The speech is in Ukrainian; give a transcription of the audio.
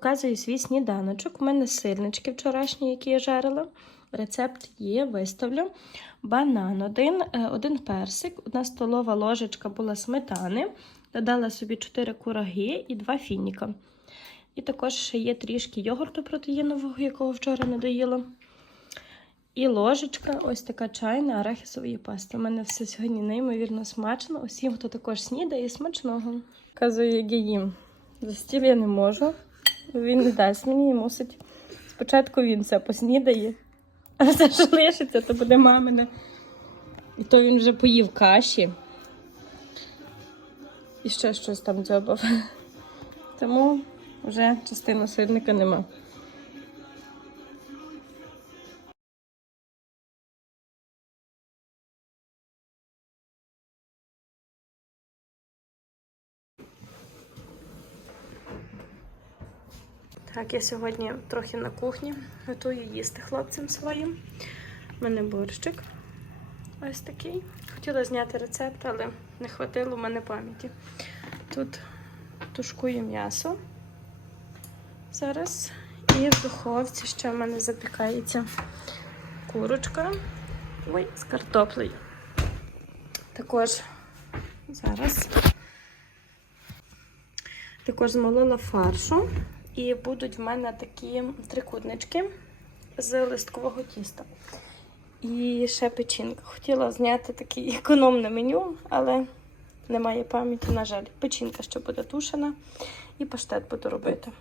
Показую свій сніданочок. У мене сирнички вчорашні, які я жарила. Рецепт є, виставлю. Банан один, е, один персик, одна столова ложечка була сметани. Додала собі 4 кураги і 2 фініка. І також ще є трішки йогурту протеїнового, якого вчора не доїла. І ложечка, ось така чайна арахісової пасти. У мене все сьогодні неймовірно смачно. Усім, хто також снідає, смачного. Казую, як я їм. За стіл я не можу. Він не дасть мені мусить. Спочатку він все поснідає, а все, що лишиться, то буде мамине. І то він вже поїв каші. І ще щось там дзьобав. Тому вже частину сирника нема. Так, я сьогодні трохи на кухні готую їсти хлопцям своїм. У мене борщик ось такий. Хотіла зняти рецепт, але не хватило в мене пам'яті. Тут тушкую м'ясо зараз. І в духовці ще в мене запікається курочка. Ой, з картоплею. Також зараз також змолола фаршу. І будуть в мене такі трикутнички з листкового тіста. І ще печінка. Хотіла зняти таке економне меню, але немає пам'яті, на жаль. Печінка ще буде тушена і паштет буду робити.